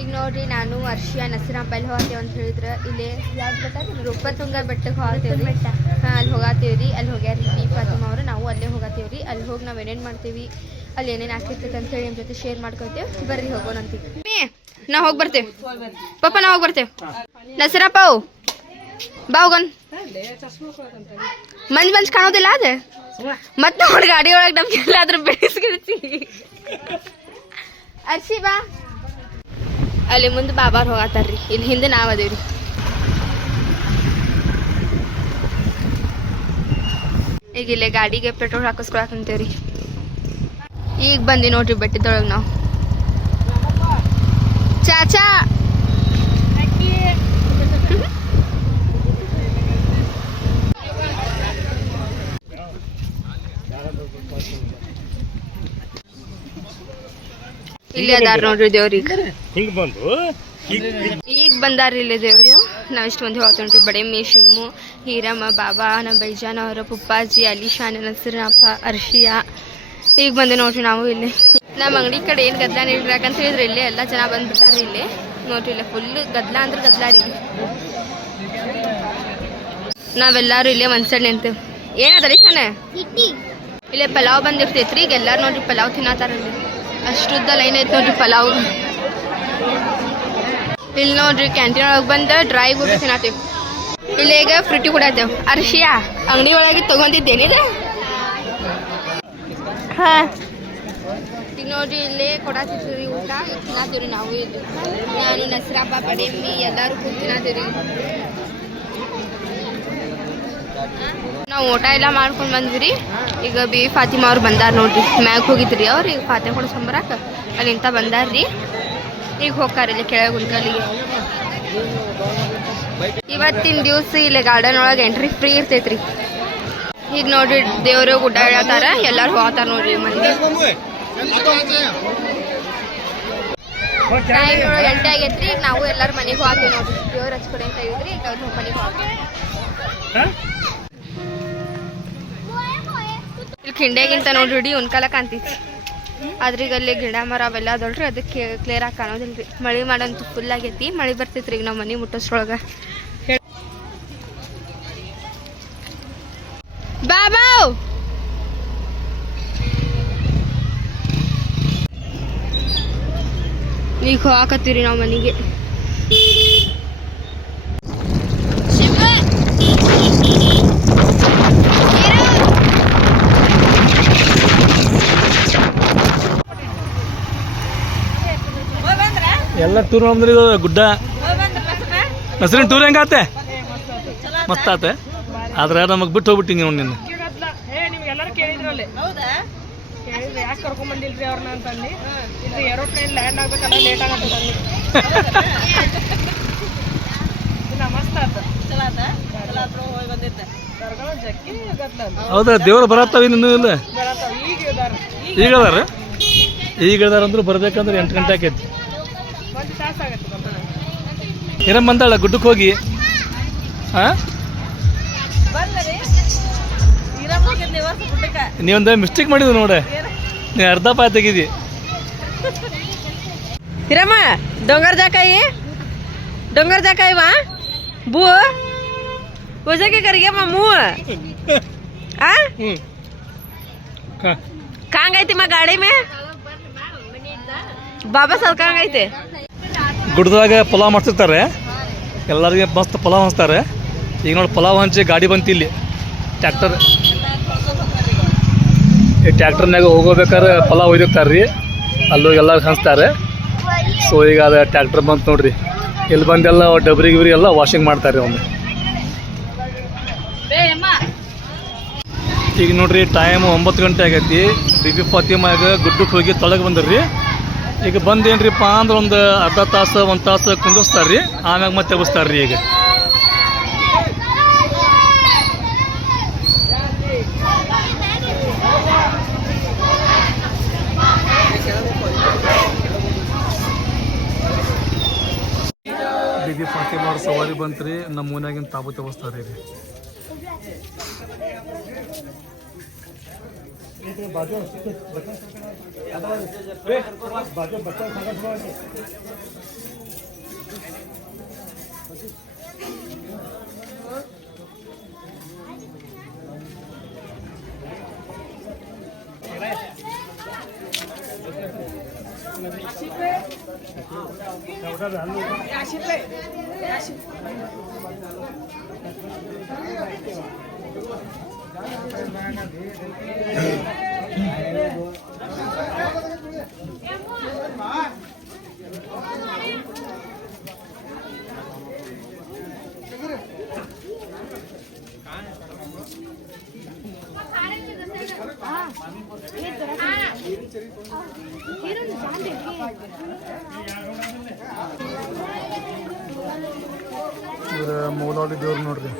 ಈಗ ನೋಡ್ರಿ ನಾನು ಅರ್ಶಿಯಾ ನಸೀರಾಂಪ ಎಲ್ಲಿ ಹೋಗತ್ತೇವೆ ಅಂತ ಹೇಳಿದ್ರೆ ಇಲ್ಲೇ ಯಾವ್ದು ಬೆಟ್ಟ ರೂಪತುಂಗ ಬೆಟ್ಟಕ್ಕೆ ಹೋಗತ್ತೇವ್ರಿ. ಹಾಂ ಅಲ್ಲಿ ಹೋಗತ್ತೇವ್ರಿ. ಅಲ್ಲಿ ಹೋಗ್ಯಾರಿ ಬಿ ಫಾತಿಮಾ ಅವರು. ನಾವು ಅಲ್ಲೇ ಹೋಗತ್ತೇವ್ರಿ. ಅಲ್ಲಿ ಹೋಗಿ ನಾವು ಏನೇನು ಮಾಡ್ತೀವಿ, ಅಲ್ಲಿ ಏನೇನು ಆಗ್ತಿರ್ತೈತೆ ಅಂತ ಹೇಳಿ ನಿಮ್ಮ ಜೊತೆ ಶೇರ್ ಮಾಡ್ಕೊತೇವೆ. ಬರ್ರಿ ಹೋಗೋಣಂತೀವಿ. ನಾವು ಹೋಗಿ ಬರ್ತೇವೆ ಪಪ್ಪ, ನಾವು ಹೋಗಿ ಬರ್ತೇವೆ. ನಸೀರಪ್ಪ ಬಾ ಹೋಗೋಣ. ಮಂಜ್ ಕಾಣೋದಿಲ್ಲ ಅದೇ ಮತ್ತೆ ನೋಡಿ ಗಾಡಿ ಒಳಗೆ ನಮ್ಗೆಲ್ಲ ಅದ್ರ ಬೆಳೆಸ್ಗಿಡ್ತಿ. ಅರ್ಶಿ ಬಾ. ಅಲ್ಲಿ ಮುಂದೆ ಬಾಬಾರ್ ಹೋಗತ್ತಾರ್ರಿ, ಇಲ್ಲಿ ಹಿಂದೆ ನಾವು ಅದೇವ್ರಿ. ಈಗ ಇಲ್ಲೇ ಗಾಡಿಗೆ ಪೆಟ್ರೋಲ್ ಹಾಕಿಸ್ಕೊಳಕಂತೇವ್ರಿ. ಈಗ ಬಂದಿ ನೋಡ್ರಿ ಬೆಟ್ಟದೊಳಗೆ ನಾವು. ಚಾಚಾ ಇಲ್ಲಿ ಅದಾರ ನೋಡ್ರಿ ದೇವ್ರಿಗೆ. ಈಗ ಬಂದಾರ್ರಿ ಇಲ್ಲಿ ದೇವ್ರು. ನಾವ್ ಇಷ್ಟು ಮಂದಿ ಹೋಗ್ತೇವ್ರಿ. ಬಡೇಮಿ, ಶಿಮ್ಮು, ಹೀರಮ್ಮ, ಬಾಬಾ, ನಮ್ಮ ಬೈಜಾನ ಅವರ, ಪುಪ್ಪಾಜಿ, ಅಲಿಶಾನ್, ನಸೀರಪ್ಪ, ಅರ್ಶಿಯಾ. ಈಗ ಬಂದೆ ನೋಡ್ರಿ ನಾವು ಇಲ್ಲಿ. ನಮ್ಮ ಅಂಗಡಿ ಕಡೆ ಏನು ಗದ್ಲ ನೀಡ್ರಿ ಯಾಕಂತ ಹೇಳಿದ್ರೆ ಇಲ್ಲೇ ಎಲ್ಲ ಜನ ಬಂದ್ಬಿಟ್ಟಾರಿ. ಇಲ್ಲಿ ನೋಡ್ರಿ ಇಲ್ಲೇ ಫುಲ್ ಗದ್ಲ ಅಂದ್ರೆ ಗದ್ಲ ರೀ. ನಾವೆಲ್ಲಾರು ಇಲ್ಲೇ ಒಂದ್ ಸೈಡ್ ನಿಂತೇವ್. ಏನದ ಅಲಿಶಾನ ಇಲ್ಲೇ ಪಲಾವ್ ಬಂದಿರ್ತೈತ್ರಿ. ಈಗ ಎಲ್ಲಾರು ನೋಡ್ರಿ ಪಲಾವ್ ತಿನ್ನತಾರಲ್ಲಿ. ಅಷ್ಟುದ್ದ ಲೈನ್ ಐತೆ ನೋಡ್ರಿ ಪಲಾವ್. ಇಲ್ಲಿ ನೋಡ್ರಿ ಕ್ಯಾಂಟೀನ್ ಒಳಗೆ ಬಂದು ಡ್ರೈ ಗೋಬಿ ತಿನ್ನತ್ತೇವ್. ಇಲ್ಲಿ ಈಗ ಫ್ರುಟಿ ಕೊಡತ್ತೇವ್. ಅರ್ಶಿಯಾ ಅಂಗಡಿ ಒಳಗೆ ತಗೊಂಡಿದ್ದೇನಿದೆ. ಹಾ ಈಗ ನೋಡ್ರಿ ಇಲ್ಲೇ ಕೊಡಾತಿರ್ತೀವಿ ಊಟ. ತಿನ್ನತ್ತೀವ್ರಿ ನಾವು. ಇಲ್ಲಿ ನಾನು, ನಸೀರಪ್ಪ, ಬಡೇಮಿ ಎಲ್ಲಾರು ಕೂತ್ ತಿನ್ನತ್ತೀವ್ರಿ. ನಾವು ಊಟ ಎಲ್ಲ ಮಾಡ್ಕೊಂಡು ಬಂದ್ವಿ. ಈಗ ಬಿ ಫಾತಿಮಾ ಅವ್ರು ಬಂದಾರ ನೋಡ್ರಿ. ಮ್ಯಾಗ ಹೋಗಿದ್ರಿ ಅವ್ರು. ಈಗ ಫಾತಿಮಾ ಕೊಡ್ಸ್ಕೊಂಬರಕ್ಕೆ ಅಲ್ಲಿಂತ ಬಂದಾರ್ರಿ. ಈಗ ಹೋಗ್ತಾರೆ ಇಲ್ಲಿ ಕೆಳಗೆ ಗುಂಕಲ್ಲಿಗೆ. ಇವತ್ತಿನ ದಿವಸ ಇಲ್ಲಿ ಗಾರ್ಡನ್ ಒಳಗೆ ಎಂಟ್ರಿ ಫ್ರೀ ಇರ್ತೈತ್ರಿ. ಈಗ ನೋಡ್ರಿ ದೇವ್ರು ಗುಡ್ಡ ಹೇಳ್ತಾರ, ಎಲ್ಲಾರು ಹೋಗ್ತಾರ ನೋಡ್ರಿ ಮಂದಿ. ಟೈಮ್ 7 ಗಂಟೆ ಆಗೈತ್ರಿ. ಈಗ ನಾವು ಎಲ್ಲಾರು ಮನೆಗೆ ಹೋಗ್ತೇವೆ ನೋಡ್ರಿ. ದೇವ್ರು ಹಚ್ಕೊಡಿ ಅಂತ ಹೇಳಿದ್ರಿ. ಈಗ ಅವ್ರ ಮನೆಗೆ ಹೋಗ್ತೇವೆ. ಇಲ್ಲಿ ಖಿಂಡೆಗಿಂತ ನೋಡ್ರಿ ಉನ್ಕಾಲ ಕಾಣ್ತೈತಿ. ಆದ್ರೆ ಈಗ ಅಲ್ಲಿ ಗಿಡ ಮರ ಅವೆಲ್ಲ ಅದಲ್ರಿ, ಅದಕ್ಕೆ ಕ್ಲಿಯರ್ ಆಗಿ ಕಾಣೋದಿಲ್ರಿ. ಮಳೆ ಮಾಡಂತೂ ಫುಲ್ ಆಗೈತಿ. ಮಳೆ ಬರ್ತೈತ್ರಿ ಈಗ ನಾವು ಮನೆ ಮುಟ್ಟೋಷ್ರೊಳಗ. ಬಾಬಾ ಈಗ ಹೋಗಾಕತ್ತೀವ್ರಿ ನಾವು ಮನೆಗೆ. ಎಲ್ಲ ಟೂರ್ ಅಂದ್ರೆ ಇದು ಗುಡ್ಡ ನಸರಿನ ಟೂರ್ ಹೆಂಗಾತೆ ಮಸ್ತ್ ಆತೆ. ಆದ್ರೆ ನಮಗೆ ಬಿಟ್ಟು ಹೋಗ್ಬಿಟ್ಟಿನಿ ನೋಡಿ ನಿನ್ನ. ನಿಮ್ಗೆಲ್ಲರೂ ಕೇಳಿದ್ರಲ್ಲಿ ಕೇಳಿದ್ರೆ ಯಾಕೆ ಕರ್ಕೊಂಡ್ ಬಂದಿಲ್ರಿ ಅವ್ರನ್ನ ಅಂತಂದು. ಇದು ಏರೋಪ್ಲೇನ್ ಲ್ಯಾಂಡ್ ಆಗ್ಬೇಕಲ್ಲ ಲೇಟ್ ಆಗತ್ತೆ ಮಸ್ತ್ ಆತ. ಹೌದಾ ದೇವ್ರು ಬರತ್ತಾವ ಇನ್ನೂ ಇಲ್ಲ. ಈಗ ಅದಾರ ಈಗ ಅದಾರ ಅಂದ್ರೆ ಬರ್ಬೇಕಂದ್ರೆ 8 ಗಂಟೆ ಆಕೈತಿ. ಏನಮ್ಮ ಬಂದಾಳ ಗುಡ್ಡಕ್ಕೆ ಹೋಗಿ. ನೀವೊಂದು ಮಿಸ್ಟೇಕ್ ಮಾಡಿದ್ವಿ ನೋಡ. ನೀ ಅರ್ಧ ಪಾಯ ತೆಗಿದಿ. ಹಿರಮ್ಮ ಡೊಂಗರ್ ಜಾಕಾಯಿ ವಾ ಬೂ ವಜಾಕೆ ಕರಿಗೆ ಮೂ ಕಾಂಗೈತಿ ಮಾ ಗಾಡಿ ಮೇ ಬಾಬಾ ಸರ್ ಕಾಂಗೈತೆ. ಗುಡ್ಡದಾಗ ಪಲಾವ್ ಮಾಡ್ತಿರ್ತಾರೆ. ಎಲ್ಲರಿಗೆ ಮಸ್ತ್ ಪಲಾವ್ ಹಂಚ್ತಾರೆ. ಈಗ ನೋಡಿ ಪಲಾವ್ ಹಂಚಿ ಗಾಡಿ ಬಂತು ಇಲ್ಲಿ ಟ್ಯಾಕ್ಟರ್. ಈ ಟ್ಯಾಕ್ಟರ್ನಾಗ ಹೋಗೋಬೇಕಾದ್ರೆ ಪಲಾವ್ ಒಯ್ದಿರ್ತಾರೆ ರೀ. ಅಲ್ಲೋಗಿ ಎಲ್ಲರೂ ಹಂಚ್ತಾರೆ. ಸೊ ಈಗ ಅದು ಟ್ಯಾಕ್ಟರ್ ಬಂತು ನೋಡ್ರಿ. ಇಲ್ಲಿ ಬಂದೆಲ್ಲ ಡಬ್ರಿ ಗಿಬ್ರಿ ಎಲ್ಲ ವಾಷಿಂಗ್ ಮಾಡ್ತಾರೆ ಒಮ್ಮೆ. ಈಗ ನೋಡ್ರಿ ಟೈಮ್ 9 ಗಂಟೆ ಆಗೈತಿ. ಬಿಬಿ ಫಾತಿಮಾಗ ಗುಡ್ಡಕ್ಕೆ ಹೋಗಿ ತೊಳಗೆ ಬಂದ್ರಿ. ಈಗ ಬಂದೇನ್ರಿಪ್ಪ ಅಂದ್ರೆ ಒಂದು ಅರ್ಧ ತಾಸು 1 ತಾಸು ಕುಂದಿಸ್ತಾರ್ರಿ. ಆಮ್ಯಾಗ ಮತ್ತೆ ಎಬ್ಬಿಸ್ತಾರ್ರಿ. ಈಗ ಬಿಬಿ ಫಾತಿಮಾ ಅವ್ರ ಸವಾರಿ ಬಂತ್ರಿ. ನಮ್ಮ ಮನ್ಯಾಗಿನ ತಾಬೂತ್ ಎಬ್ಬಿಸ್ತಾರ್ರಿ. ಇವ್ರ ಮೂಲವಾಡಿ ದೇವ್ರು ನೋಡ್ರಿ.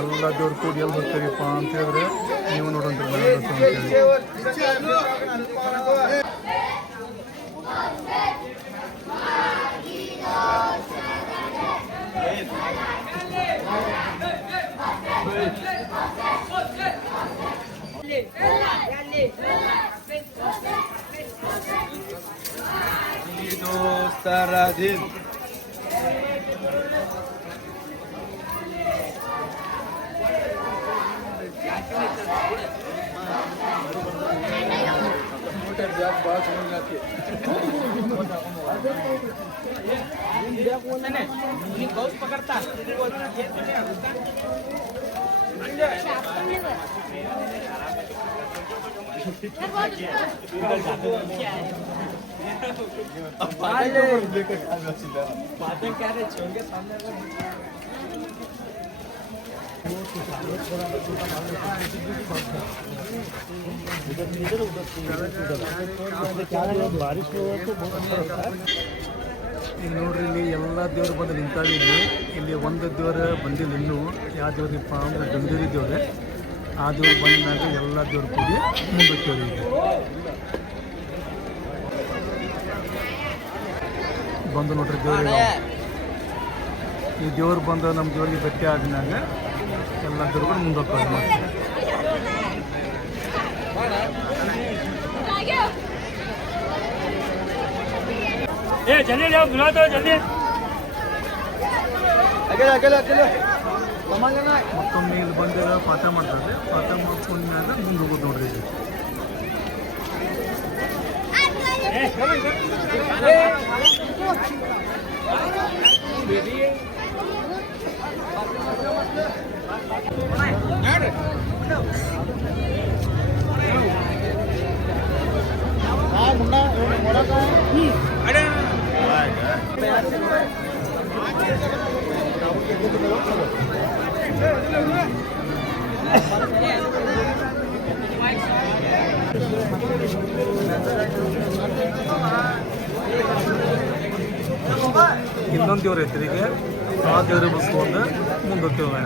ಎಲ್ಲ ದೇವ್ರು ಕೂಡಿ ಎಲ್ಲಿ ಬರ್ತೀರಿಪ್ಪ ಅಂತ ಹೇಳಿದ್ರೆ ನೀವು ನೋಡೋಂತ್ರಿ ಮನೆ ಅಂತೇಳಿ. ಈಗ ನೋಡ್ರಿ ಇಲ್ಲಿ ಎಲ್ಲ ದೇವ್ರು ಬಂದು ನಿಂತಾವೆ. ಇಲ್ಲಿ ಒಂದು ದೇವ್ರು ಬಂದಿಲ್ಲ ಇನ್ನೂ. ಯಾವ ದೇವ್ರಿಪ್ಪ ಅಂದ್ರೆ ಗಂಗೇರಿ ದೇವ್ರೆ. ಆ ದೇವ್ರು ಬಂದಾಗ ಎಲ್ಲ ದೇವ್ರು ಕೂಡಿ ಮುಂದಕ್ಕೇವ್ರಿ. ಈಗ ಬಂದು ನೋಡ್ರಿ ದೇವ್ರಿಗೆ. ಈ ದೇವ್ರು ಬಂದು ನಮ್ಮ ದೇವ್ರಿಗೆ ಭೇಟಿ ಆದ್ಮ್ಯಾಗ ಎಲ್ಲ ದೇವ್ರುಗಳು ಮುಂದೋಗ್ತಾರೆ. ಮತ್ತೊಮ್ಮೆ ಇಲ್ಲಿ ಬಂದಿರ ಪಾಠ ಮಾಡ್ತಾರೆ. ಪಾಠ ಮಾಡ್ಕೊಂಡ್ಮ್ಯಾಗ ಮುಂದೆ ಹೋಗೋದು ನೋಡ್ರಿ. ಇನ್ನೊಂದು ದೇವ್ರು ಐತ್ರಿ. ಈಗ ಆ ದೇವ್ರ ಬಸ್ಕೊಂಡು ಮುಂದೋಗ್ತೇವೆ.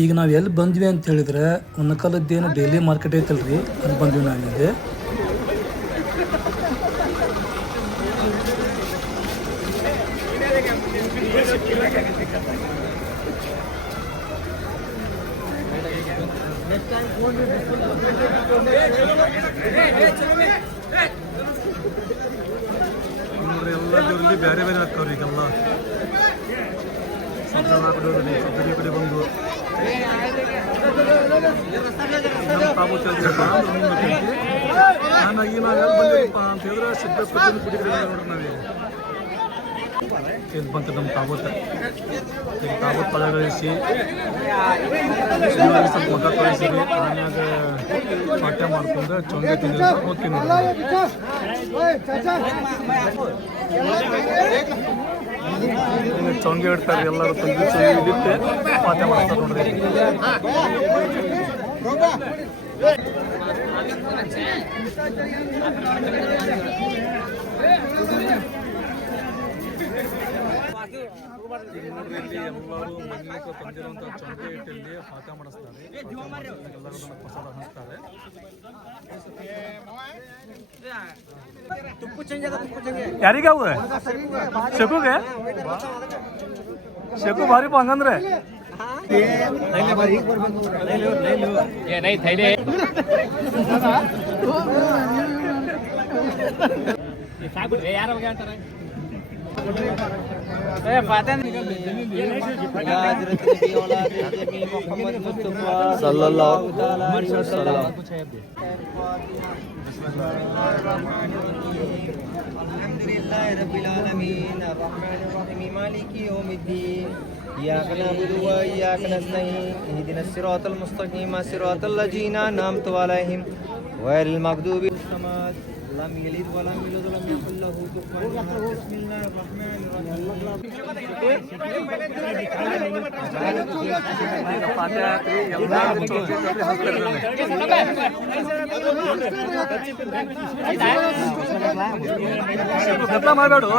ಈಗ ನಾವು ಎಲ್ಲಿ ಬಂದ್ವಿ ಅಂತ ಹೇಳಿದ್ರೆ ಉನ್ನಕಾಲದ್ದೇನು ಡೈಲಿ ಮಾರ್ಕೆಟ್ ಐತಲ್ರಿ, ಅಲ್ಲಿ ಬಂದ್ವಿ ನಾವೀಗ. ಎಲ್ಲ ದೇವರಲ್ಲಿ ಬೇರೆ ಬೇರೆ ಹಾಕವ್ರಿ. ಈಗೆಲ್ಲ ಸಬ್ಬರಿ ಕಡೆ ಬಂದು ನಾನಾಗಿ ನಾವು ಬಂದಿರಪ್ಪ ಅಂತ ಹೇಳಿದ್ರೆ ಸಿದ್ದಪ್ಪನ ಗುಡಿ ಕಡೆ ನೋಡ್ರಿ. ನಾವೀಗ ಇದು ಬಂತು ನಮ್ಮ ತಾಬೂತ. ಈಗ ತಾಬೂತ್ ಪಳಗಳಿಸಿ ಸ್ವಲ್ಪ ಮಗ ಕಳಿಸಿರಿ. ಆಮ್ಯಾಗ ಪಾಠ ಮಾಡ್ಕೊಂಡು ಚೊಂಗೆ ತಿಂದ ಹೋಗ್ತೀವಿ ನೋಡ್ರಿ. ಚೊಂಗೆ ಇಡ್ತಾರೆ ಎಲ್ಲರೂ ತಂದು ಇಲ್ಲಿಟ್ಟೆ ಪಾಠ ಮಾಡ್ತಾರೆ ನೋಡ್ರಿ. ಈಗ ನೋಡ್ರಿ ಇಲ್ಲಿ ಎಲ್ಲರೂ ಮನೆಗೆ ತಂದಿರುವಂಥ ಚೊಂಗೆ ಇಟ್ಟಲ್ಲಿ ಪಾಠ ಮಾಡಿಸ್ತಾರೆ. ಎಲ್ಲರೂ ಪ್ರಸಾದ ಹಂಚ್ತಾರೆ. ಯಾರಿಗಾವ ಶಬುಗೆ ಶೇಕು ಭಾರಿ ಪಾ ಹಂಗಂದ್ರೆ अल्हम्दुलिल्लाहि रब्बिल आलमीन अर्रहमानिर रहीम मालिकि यौमिद्दीन इय्याका नअबुदु व इय्याका नस्तईन इहदिनस सिरातल मुस्तकीम सिरातल लजीना अनअमता अलैहिम गैरिल मगदूबि लम यलिद व लम यूलद व लम यकुल लहू कुफुवन अहद बिस्मिल्लाहिर रहमानिर ಶೇಕು ಗದ್ದಲ ಮಾಡಬೇಡು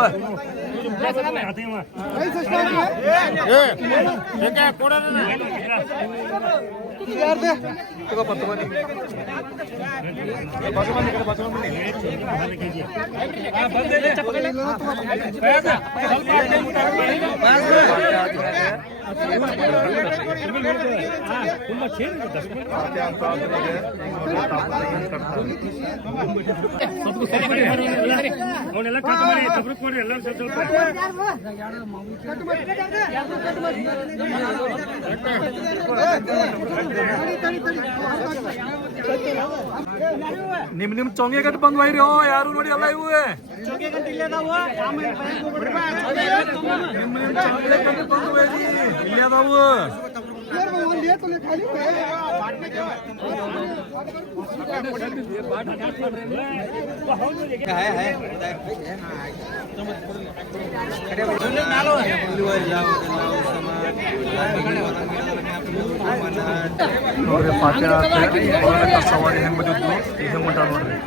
ಅವನ್ನೆಲ್ಲ ಕಟ್ ಮಾಡಿ ತಬ್ರಕ್ ಕೊಡ್ರಿ ಎಲ್ಲ ಸ್ವಲ್ಪ ನಿಮ್ ಚೊಂಗೆ ಗಟ್ಟು ಬಂದ್ ಒಯ್ರಿ ಯಾರು ನೋಡಿ ಎಲ್ಲ ಇವು ನಿಮ್ ಚೊಂಗೆ ಗಟ್ಟು ಬಂದ್ ಒಯ್ರಿ ಇಲ್ಲೇ ಅದಾವು ನೋಡ್ರಿ ಪಾಠ ಸವಾರಿ ಹೆಂಗ್ ಬಂದಿದ್ದು ಹೆಂಗ್ ಹೊಂಟ ನೋಡ್ರಿ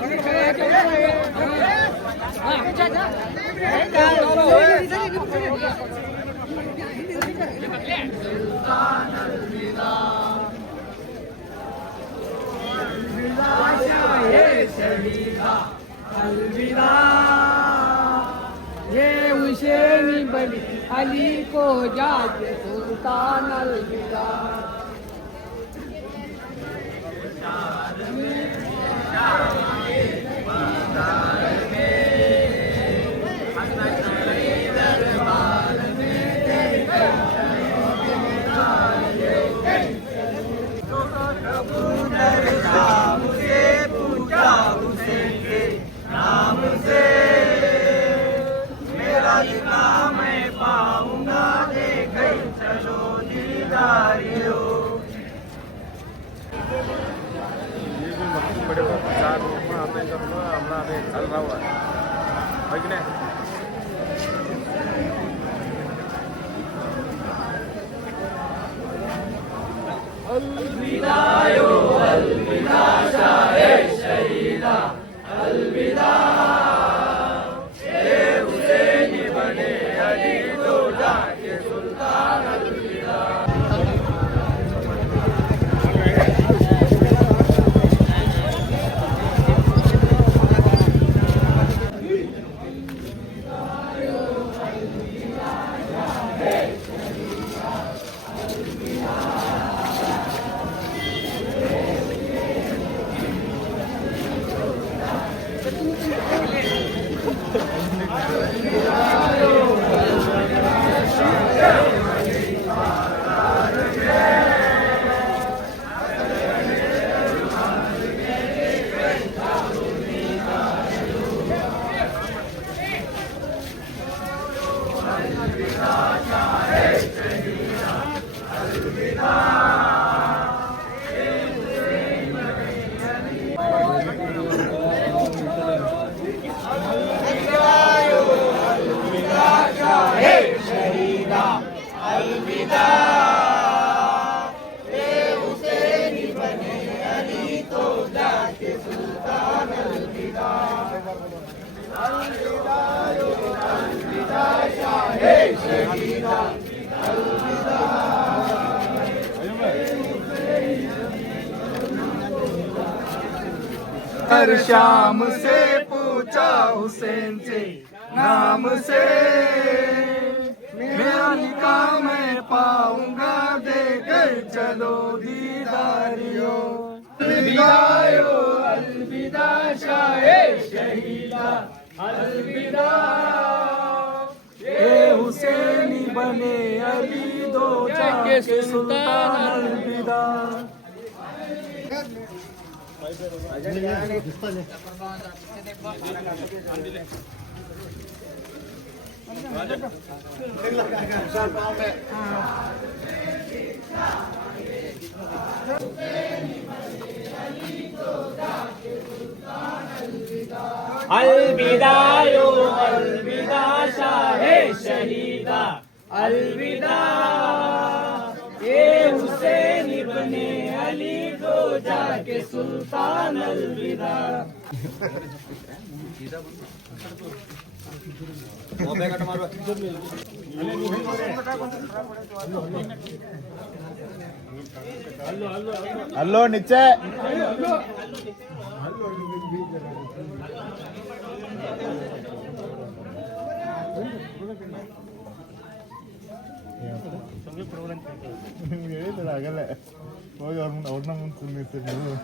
ये हुसैनी बली अली को जाके सुल्तान अलविदा हर शाम से पूछा हुसैन से नाम से मेरा निकाह मैं चलो दीदारियो अलविदायो अलविदा शाहे शहीदा अलविदा ये हुसैनी बने अली दो जाके सुल्तान अलविदा अलविदायो अलविदा शाहे शहीदा अलविदा ये हुसैनी बने अली को जाके सुल्तान अलविदा ಅಲ್ಲೋ ನಿಚ್ಚೆ ನಿಮ್ಗೆ ಹೇಳಿದ್ರೆ ಆಗಲ್ಲ ಹೋಗಿ ಅವ್ರನ್ನ ಮುಂದೆ ಕುಂದಿರ್ತೀರಿ ನೀವು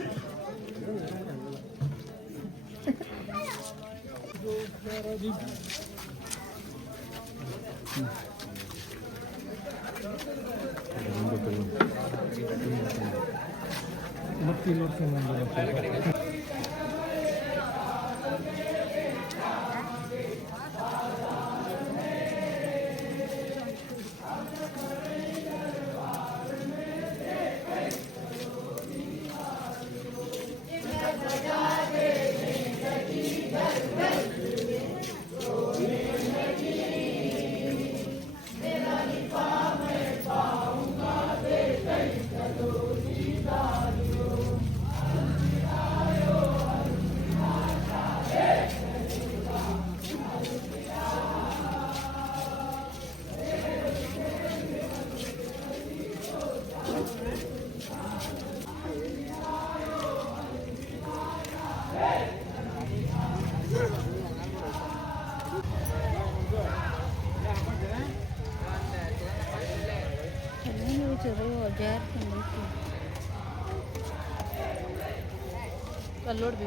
ಅಲ್ಲಿ ನೋಡ್ರಿ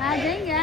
आ जाएंगे